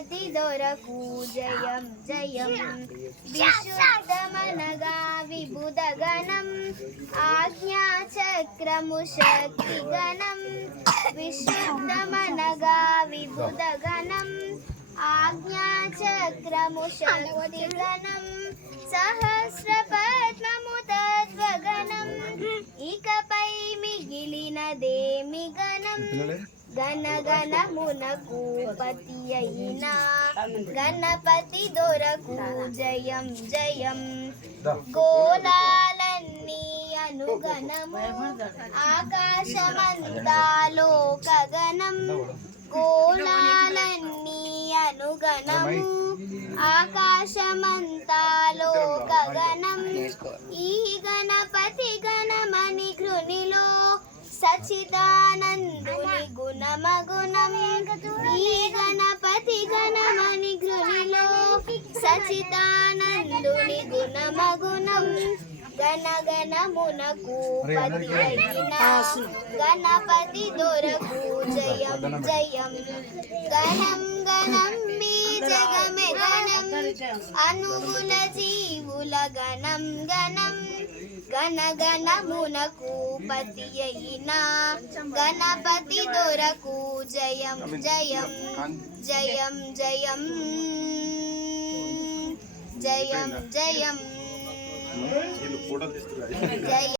గణపతి దొరకు జయం జయం విశుద్ధమనగా విబుధ గణం ఆజ్ఞాచక్రము శక్తి గణం విశుద్ధమనగా విబుధ గణం ఆజ్ఞాచక్రము శక్తి గణం సహస్ర పద్మము తత్వగణం ఇకపై మిగిలినదేమి గణం గణగణమునకు పతి అయిన గణపతి దొరకు జయం జయం గోళాలన్నీ అనుగణము ఆకాశమంతా లోకగణం గోళాలన్నీ అనుగణము ఆకాశమంతా లోకగణం ఈ గణపతి గణమని కృనిలో సచిదానందుని గుణమగుణం ఈ గణపతి గణమని గృహిలో సచిదానందుని గుణమగుణం గణగణమునకు పతి అయిన గణపతి దొరకు జయం జయం గణం గణం బీజగమే గణం అనుముల జీవుల గణం గణం గణగణమునకు పతి అయిన గణపతి దొరకు జయం జయం జయం జయం జయం జయం జయం